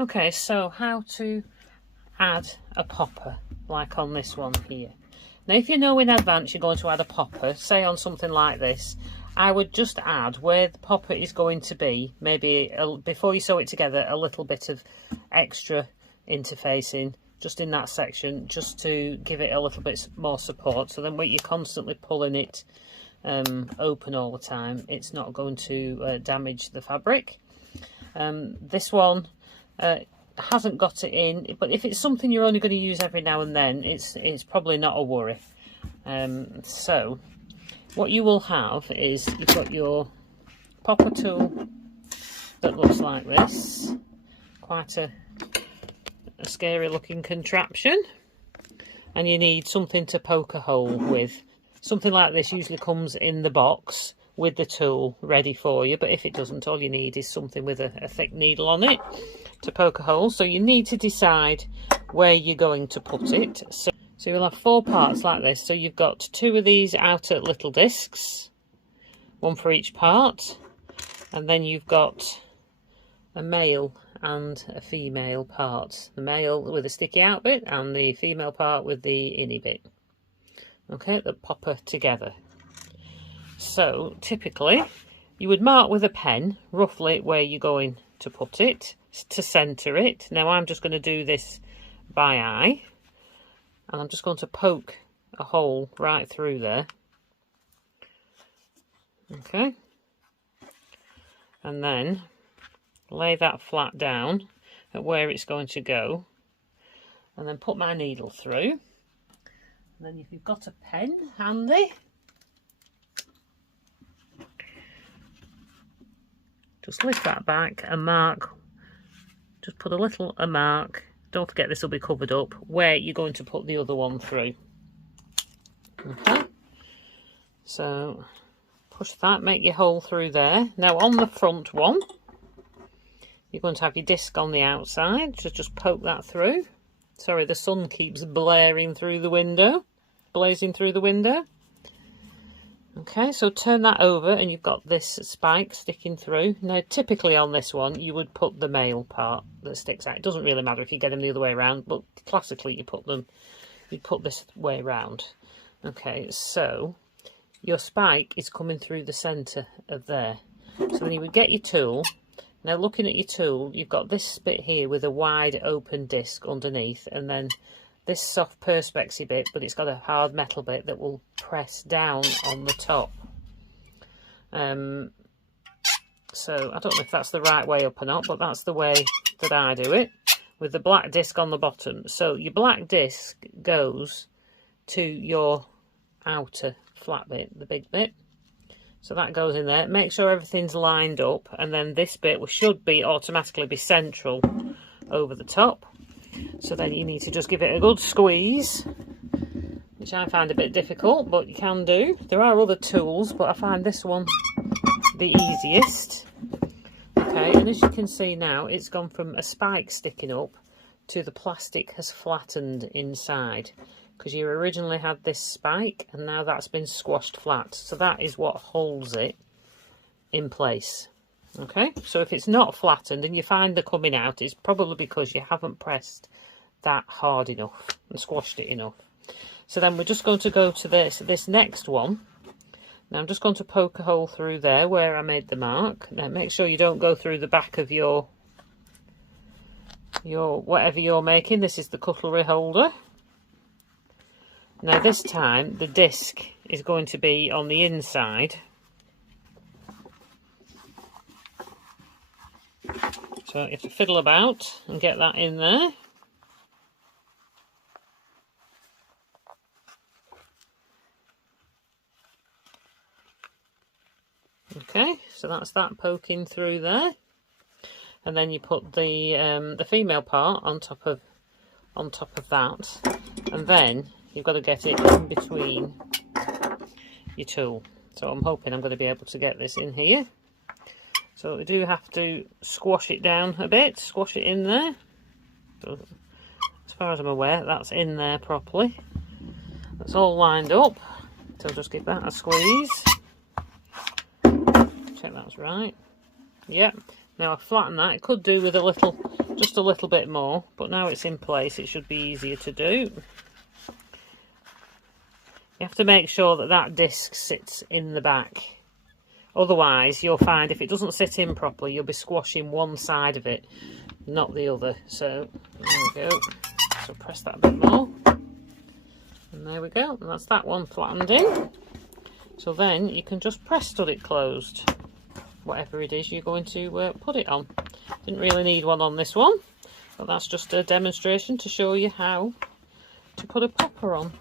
Okay, so how to add a popper, like on this one here. Now, if you know in advance you're going to add a popper, say on something like this, I would just add where the popper is going to be, maybe before you sew it together, a little bit of extra interfacing just in that section, just to give it a little bit more support. So then when you're constantly pulling it open all the time, it's not going to damage the fabric. This one hasn't got it in, but if it's something you're only going to use every now and then, it's probably not a worry. So what you will have is you've got your popper tool that looks like this, quite a scary looking contraption, and you need something to poke a hole with. Something like this usually comes in the box with the tool ready for you, but if it doesn't, all you need is something with a thick needle on it to poke a hole. So you need to decide where you're going to put it. So you'll have 4 parts like this. So you've got 2 of these outer little discs, one for each part, and then you've got a male and a female part. The male with a sticky out bit and the female part with the innie bit. Okay, the popper together. So typically you would mark with a pen roughly where you're going to put it to centre it. Now I'm just going to do this by eye, and I'm just going to poke a hole right through there. Okay, and then lay that flat down at where it's going to go, and then put my needle through. And then if you've got a pen handy, just lift that back and mark, just put a mark, don't forget this will be covered up, where you're going to put the other one through. Okay, so push that, make your hole through there. Now on the front one, you're going to have your disc on the outside, so just poke that through. Sorry, the sun keeps blazing through the window. Okay, so turn that over and you've got this spike sticking through. Now typically on this one you would put the male part that sticks out. It doesn't really matter if you get them the other way around, but classically you'd put this way around. Okay, so your spike is coming through the centre of there. So then you would get your tool. Now looking at your tool, you've got this bit here with a wide open disc underneath, and then this soft perspexy bit, but it's got a hard metal bit that will press down on the top. So I don't know if that's the right way up or not, but that's the way that I do it, with the black disc on the bottom. So your black disc goes to your outer flat bit, the big bit. So that goes in there. Make sure everything's lined up, and then this bit should automatically be central over the top. So then you need to just give it a good squeeze, which I find a bit difficult, but you can do. There are other tools, but I find this one the easiest. Okay, and as you can see now, it's gone from a spike sticking up to the plastic has flattened inside, because you originally had this spike and now that's been squashed flat. So that is what holds it in place. Okay, so if it's not flattened and you find they're coming out, it's probably because you haven't pressed that hard enough and squashed it enough. So then we're just going to go to this next one. Now I'm just going to poke a hole through there where I made the mark. Now make sure you don't go through the back of your whatever you're making. This is the cutlery holder. Now this time the disc is going to be on the inside. So you have to fiddle about and get that in there. Okay, so that's that poking through there, and then you put the female part on top of that, and then you've got to get it in between your tool. So I'm hoping I'm going to be able to get this in here. So we do have to squash it down a bit, squash it in there. So as far as I'm aware, that's in there properly. That's all lined up. So just give that a squeeze. Check that's right. Yep. Now I flatten that. It could do with a little just a little bit more, but now it's in place it should be easier to do. You have to make sure that that disc sits in the back. Otherwise, you'll find if it doesn't sit in properly, you'll be squashing one side of it, not the other. So, there we go. So press that a bit more. And there we go. And that's that one flattened in. So then you can just press stud it closed. Whatever it is you're going to put it on. Didn't really need one on this one. But that's just a demonstration to show you how to put a popper on.